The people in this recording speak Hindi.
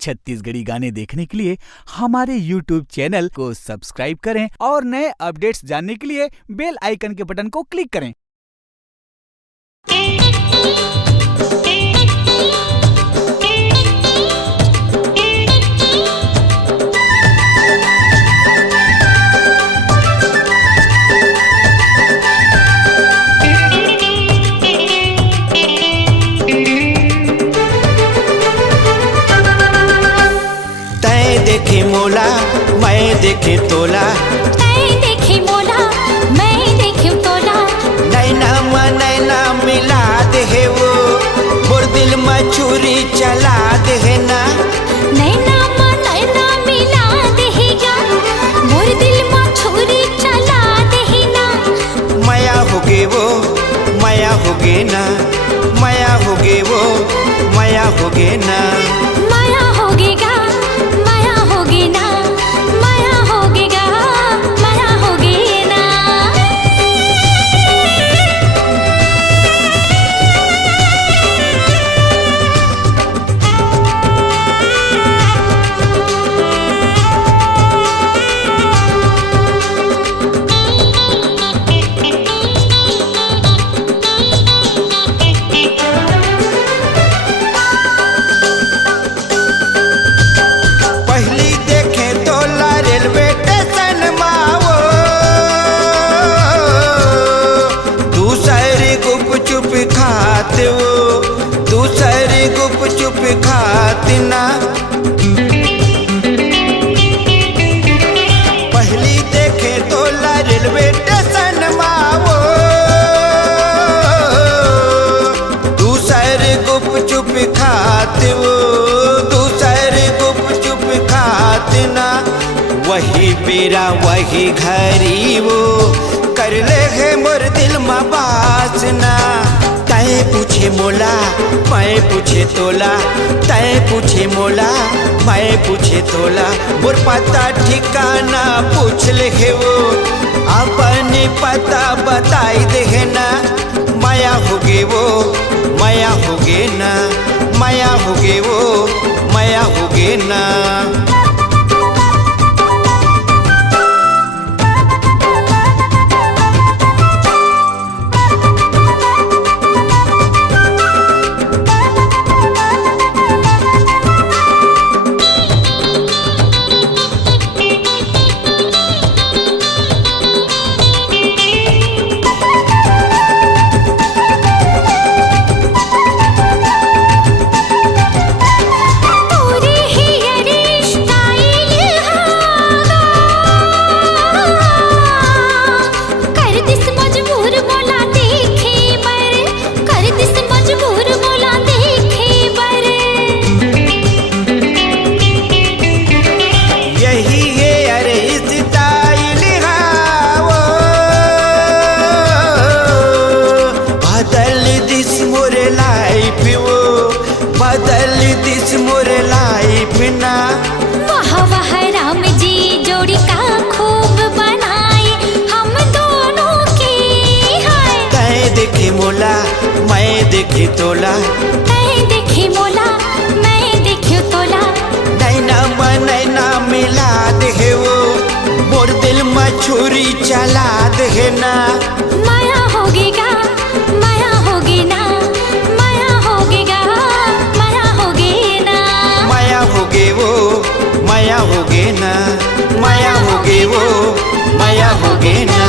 छत्तीसगढ़ी गाने देखने के लिए हमारे YouTube चैनल को सब्सक्राइब करें और नए अपडेट्स जानने के लिए बेल आइकन के बटन को क्लिक करें। देखे मोला मैं देखे तोला, देखे मोला मैं देखे तोला, नैना मिला दे वो मोर दिल में छुरी चला दे ना, नैना मिला देगा मोर दिल में छुरी चला दे ना, माया होगे वो माया होगे ना, माया होगे वो माया होगे ना, माया होगेगा माया होगे ना, माया होगेगा माया होगे ना। पहली देखे तोला रेलवे स्टेशन मावो, दूसरी गुप चुप खाते वो, दूसरी गुप चुप खाती ना, पहली देखे तोला रेलवे स्टेशन मावो, दूसरी गुप चुप खाते वो, दूसरी गुप चुप खाते ना, वही बेरा वही घरी वो कर ले है मोर दिल में बासना, तय पूछे मोला मैं पूछे तोला, तय पूछे मोला मैं पूछे तोला, मोर पता ठिकाना पूछ ले वो अपने पता बताई दे ना, माया होगे वो माया होगे ना, माया होगे वो माया होगे ना। बदल दिस मोर लाइफ ना, वाह वाह राम जी जोड़ी का खूब बनाए हम दोनों की है, तय देखे मोला मैं देखे तोला, तय देखे मोला मैं देखे तोला, नैना मिला दे वो मोर दिल में छुरी चला दे ना, माया होगेगा माया होगे ना, माया होगेगा माया होगे ना, माया होगे वो माया होगे ना, माया होगे वो माया होगे ना।